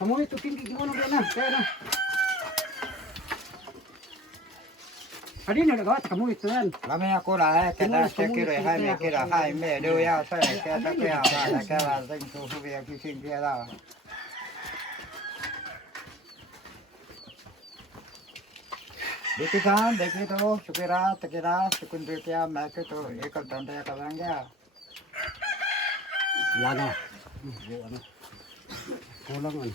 Kamu itu tinggi gimana na? Kaya na. Adi na nagawa kamu itu yan. Lami ako la kada sekiro hai me kira hai me do ya sai ka ta ka ba ka la ding so hu ya ki sin kia la. Dikitan dekito sukira takira sekundria me ke to ekal tanda ka langya. Lana. Ano? Kulang ano.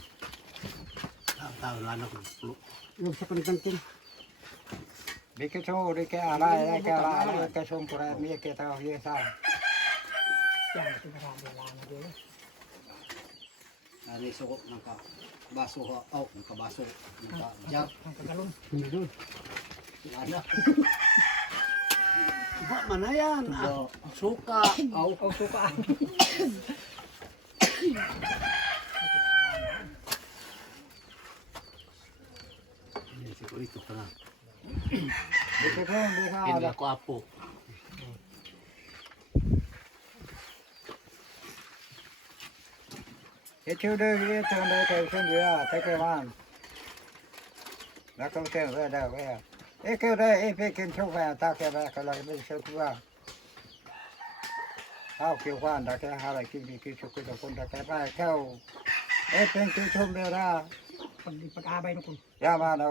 Tahu lana ko. Yung sa kanting. Dikito dike ala ka song pura mi ke ta hi sa. Ari suko nangka baso ko, nangka baso, nangka jab, nangka galon. Hindi. Lana. Ba mana yan? Suka, suka. Ini siguro ito pa na. Dikito dika Hindi ala. ako apo. Ito de ye to de ka sin ya ta ke man. La ko ke ve da ve. E ke de e pe kin chu va ta ke ba ka la me se tu va. Hao ke quan da ke ha la ki mi ki chu ku da kun da ke ba khao. E pen ki chu me ra. คนดีปากอาใบนะคุณ Ya ma no.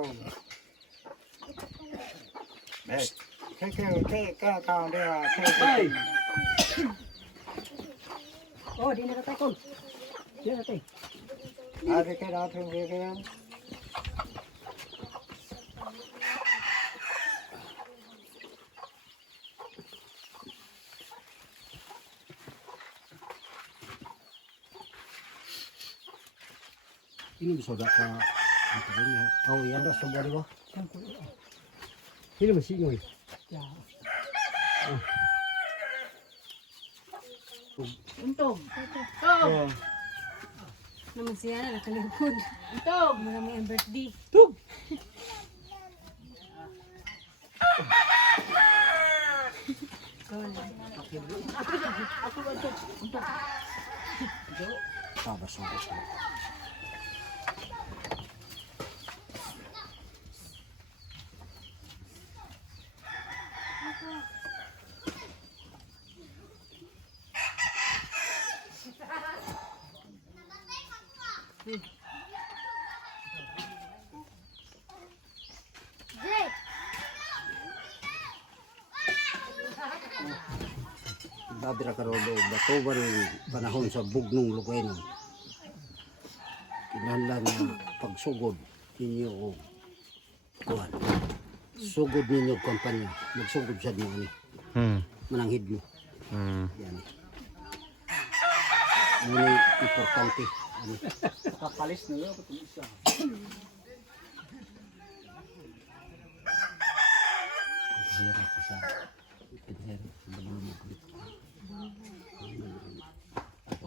Me. Ke ka ka de wa ke. โอ้ดีนะตะคุณเยอะตะ A de ke da thu ve ke. Ini bisa dak ka antara oh ya dah semua di bawah ini masih ngoy ya Untog. Untog. Naman siya na nakalikod. Untog. Marami ang birthday. tug sabas sabas Dabira karon og bato ba rin panahon sa bugnong lugay no. Kinahanglan na pagsugod ninyo og kuan. Sugod ninyo og kampanya. Magsugod sad mo ani. Mananghid mo. Yan. Muna importante. Ani. Kapalis niyo ko isa. Zero ko sa. Zero. Belum mo. Apa?